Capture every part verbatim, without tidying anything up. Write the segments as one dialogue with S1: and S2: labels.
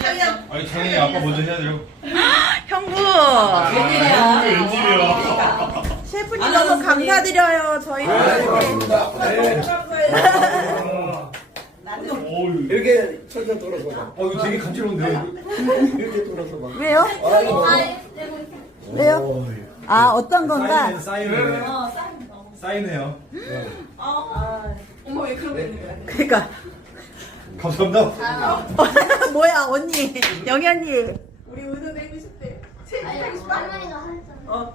S1: 아니 당연히 아빠 먼저 해야 돼요.
S2: 형부.
S1: 웬일이야?
S2: 셰프님 너무 감사드려요. 저희
S3: 이렇게 천천 돌아서 봐.
S1: 어 이거 되게 간지러운데.
S3: 이렇게 돌아서 봐.
S2: 왜요?
S3: 아이고.
S2: 왜요? 아 어떤 건가?
S1: 사인해. 사인해요.
S4: 어머 왜 그러고 있는 거야?
S2: 그러니까
S1: 감사합니다.
S2: 뭐야 언니 영희 언니.
S4: 우리 은우 내고 싶대.
S5: 할머니가 하셨잖아.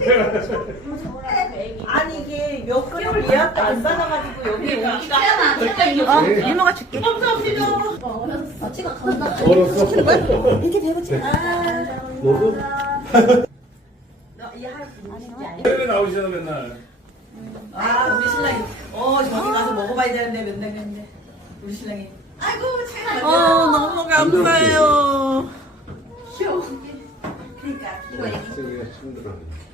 S2: 아니 이게 몇 개월 예약도 안 받아가지고 여기 오기가
S4: 태연아,
S2: 어 이모가 줄게.
S5: 아, 찍어 간다.
S3: 얼었어.
S2: 이렇게 배고치.
S3: 너도?
S1: 왜 나오시잖아 맨날.
S4: 아 우리 신랑이 어 저기 가서 먹어봐야 되는데 맨날 맨날 우리 신랑이 아이고 제가
S2: 어 너무 감사해요.
S4: 귀여워. 그러니까 이거 얘기.
S3: 저기가 힘들어.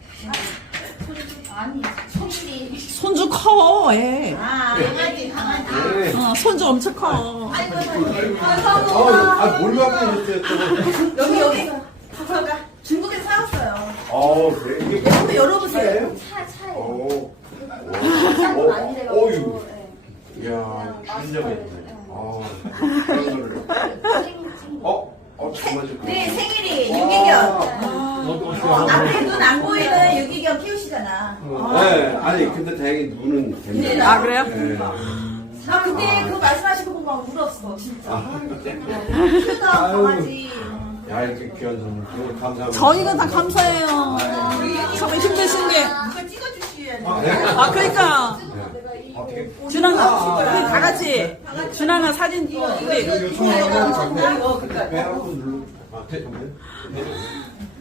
S5: 아니, 손이.
S2: 손주 커 얘.
S4: 아 강아지 강아지.
S3: 네.
S2: 어, 손주 엄청 커.
S4: 아이고
S3: 아, 아, 뭘 갖고 있었어요, 또?
S4: 여기 여기 가서가 중국에서 사왔어요.
S3: 어, 그래. 이게
S4: 한번 열어보세요.
S5: 차, 차에.
S3: 오.
S5: 싼거
S3: 오.
S5: 많이 돼가지고.
S3: 어유.
S5: 네.
S3: 이야, 진짜가 있네. 아, 그런 거를. 어? 어, 정말 좀.
S4: 네 생일이 유기견.
S1: 어,
S4: 앞에 눈 안 보이는 유기견 키우시잖아.
S3: 네, 아니, 근데 다행히 눈은 됩니다.
S2: 아 그래요?
S3: 네.
S4: 나 그때 그거 말씀하시고 보고 막 울었어 진짜.
S3: 아,
S4: 키우다 강아지.
S3: 야, 이렇게 귀한 선물. 정말 감사합니다.
S2: 저희가 다 감사해요. 정말 힘드신데.
S4: 이거 찍어주셔야지.
S2: 아 그러니까
S3: 어떻게.
S2: 준아가 우리 다 같이 준아가 사진 우리
S4: 어, 그러니까.
S3: 배 한번 눌러. 아, 돼, 돼?